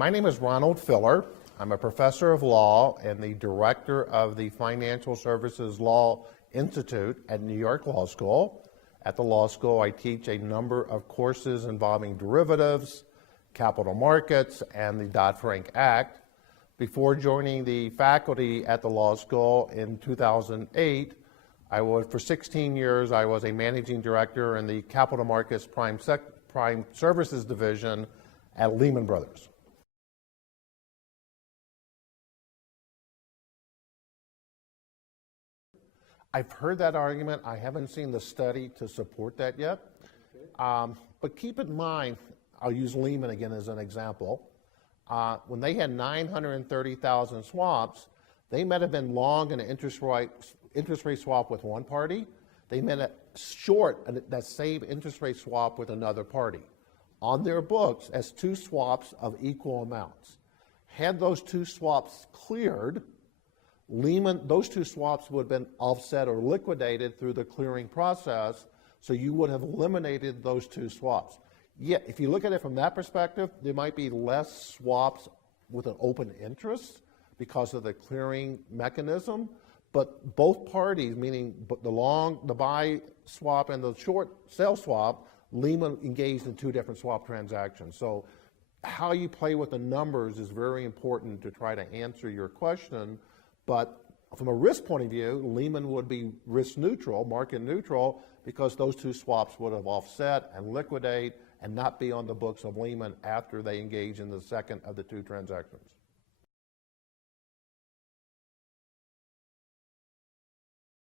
My name is Ronald Filler. I'm a professor of law and the director of the Financial Services Law Institute at New York Law School. At the law school, I teach a number of courses involving derivatives, capital markets, and the Dodd-Frank Act. Before joining the faculty at the law school in 2008, for 16 years, I was a managing director in the capital markets prime services division at Lehman Brothers. I've heard that argument. I haven't seen the study to support that yet. But keep in mind, I'll use Lehman again as an example. When they had 930,000 swaps, they might have been long an interest rate swap with one party. They might have short that same interest rate swap with another party on their books as two swaps of equal amounts. Had those two swaps cleared, those two swaps would have been offset or liquidated through the clearing process, so you would have eliminated those two swaps. Yet, if you look at it from that perspective, there might be less swaps with an open interest because of the clearing mechanism, but both parties, meaning the buy swap and the short sell swap, Lehman engaged in two different swap transactions. So how you play with the numbers is very important to try to answer your question. But from a risk point of view, Lehman would be risk neutral, market neutral, because those two swaps would have offset and liquidate and not be on the books of Lehman after they engage in the second of the two transactions.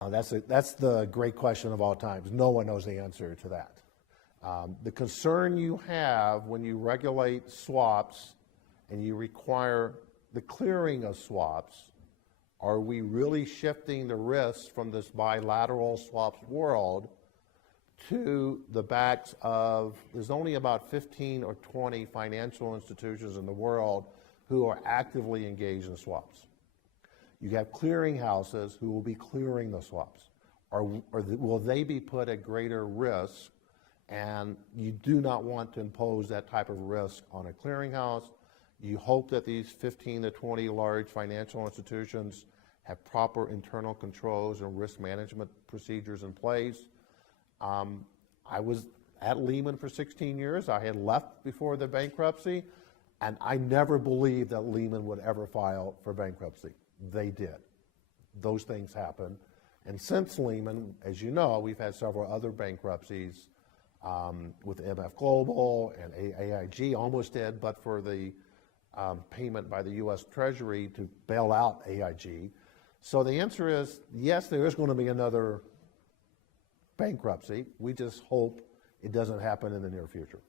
That's the great question of all times. No one knows the answer to that. The concern you have when you regulate swaps and you require the clearing of swaps, are we really shifting the risk from this bilateral swaps world to the backs of, there's only about 15 or 20 financial institutions in the world who are actively engaged in swaps. You have clearing houses who will be clearing the swaps. Will they be put at greater risk? And you do not want to impose that type of risk on a clearinghouse. You hope that these 15 to 20 large financial institutions have proper internal controls and risk management procedures in place. I was at Lehman for 16 years. I had left before the bankruptcy, and I never believed that Lehman would ever file for bankruptcy. They did. Those things happened. And since Lehman, as you know, we've had several other bankruptcies with MF Global and AIG almost did, but for the payment by the U.S. Treasury to bail out AIG. So the answer is, yes, there is going to be another bankruptcy. We just hope it doesn't happen in the near future.